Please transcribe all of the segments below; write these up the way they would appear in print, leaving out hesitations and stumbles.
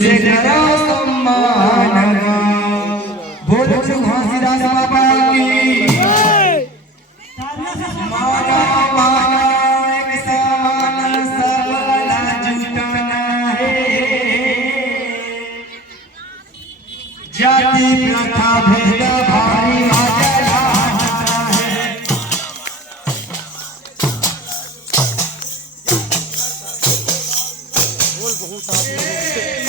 से करो सम्मान बोल घासीदास बाबा की माना माना एक समान सबला जुटाना है जाति प्रथा भेद भारी आजा है बोल बहुत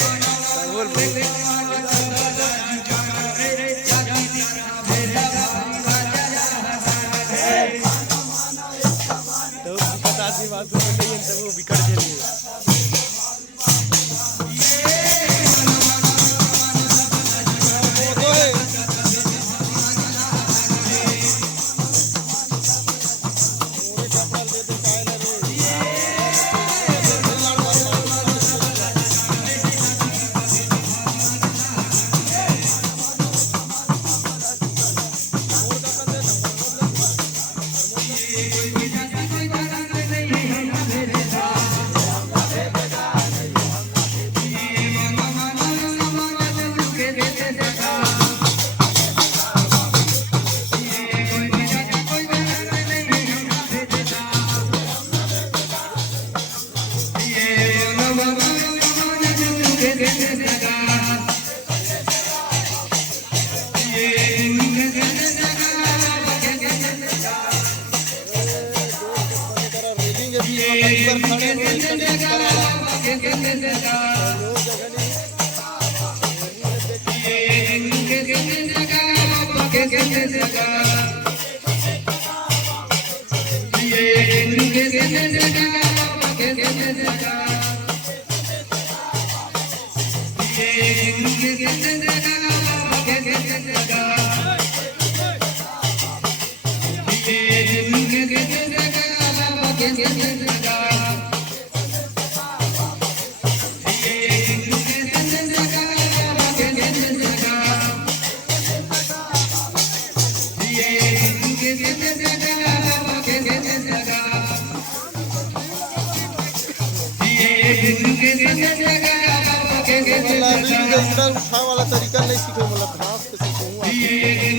उठा वाला तरीका नहीं सीखे मतलब घास के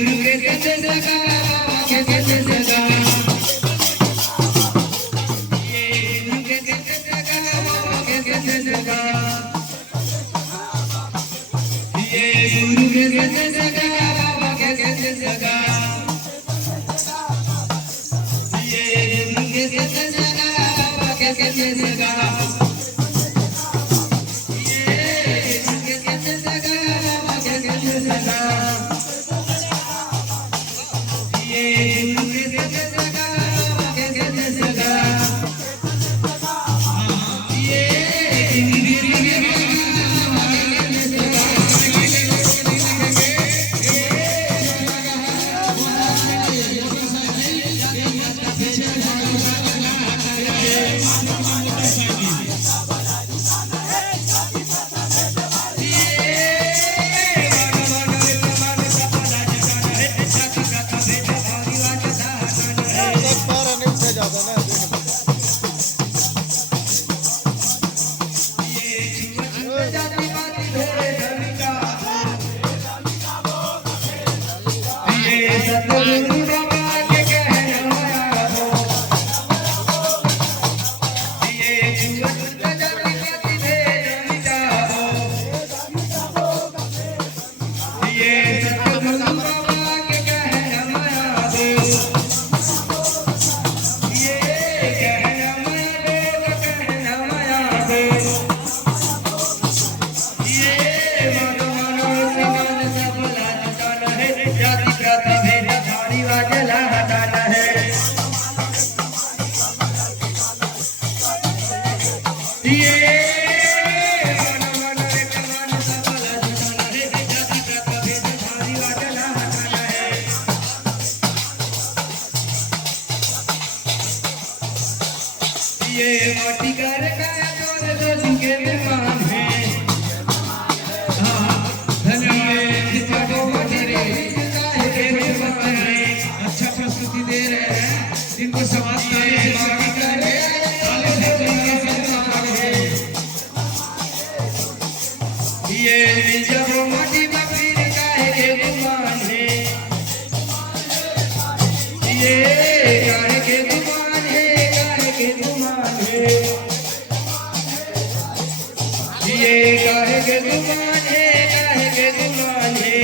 ये जब मोटी बकरी काहे के गुमान है, ये काहे के गुमान है, काहे के गुमान है, ये काहे के गुमान है, काहे के गुमान है,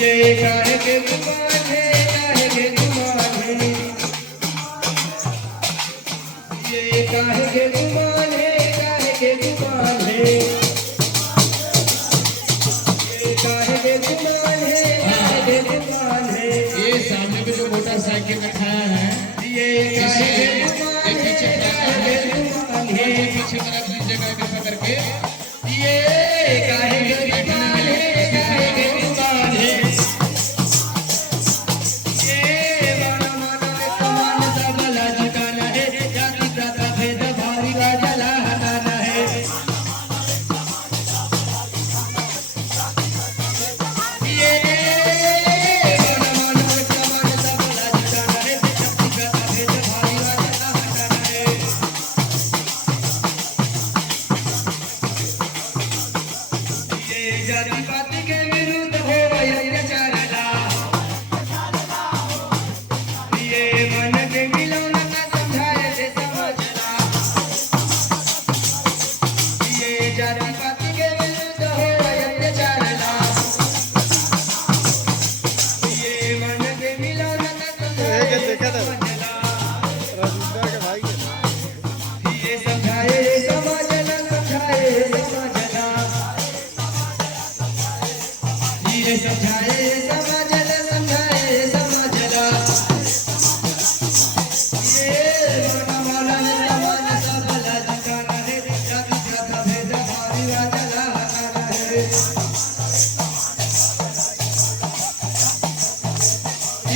ये काहे के गुमान है, काहे के गुमान है, ये काहे के गुमान है, काहे के गुमान है, ये काहे के गुमान है, काहे के गुमान है। ये सामने में जो मोटरसाइकिल में खड़ा है ये काहे के गुमान है, काहे के गुमान है, पीछे तरफ जगह पे पकड़ के ये काहे के गुमान है, काहे के गुमान है। ये माना माना में समान सा गला झुकाना है, जाति प्रथा भेद भारी का जला हटाना है। ये माना माना में समान सा गला झुकाना है, जाति प्रथा भेद भारी का जला हटाना है। ये जाति पाति के विरुद्ध हो अत्याचार ला, ये मन के मिलौना का समझाए से समझला। ये जाति पाति के विरुद्ध हो अत्याचार ला, ये मन के मिलौना का समझाए से समझला। ये समझाए समझला, समझाए समझला, ये समझाए समझला, समझाए समझला। ये माना माना में समान सा भला झुकाना है, जाति प्रथा भेद भारी का जला हटाना है।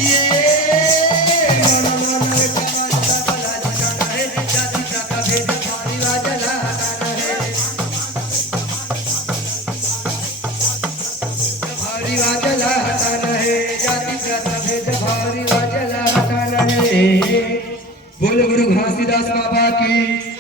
ये माना माना में समान सा भला झुकाना है, जाति प्रथा भेद भारी का जला हटाना है। भारी का जला हटाना है, जाति प्रथा भेद भारी का जला हटाना है। बोल गुरु घासीदास बाबा की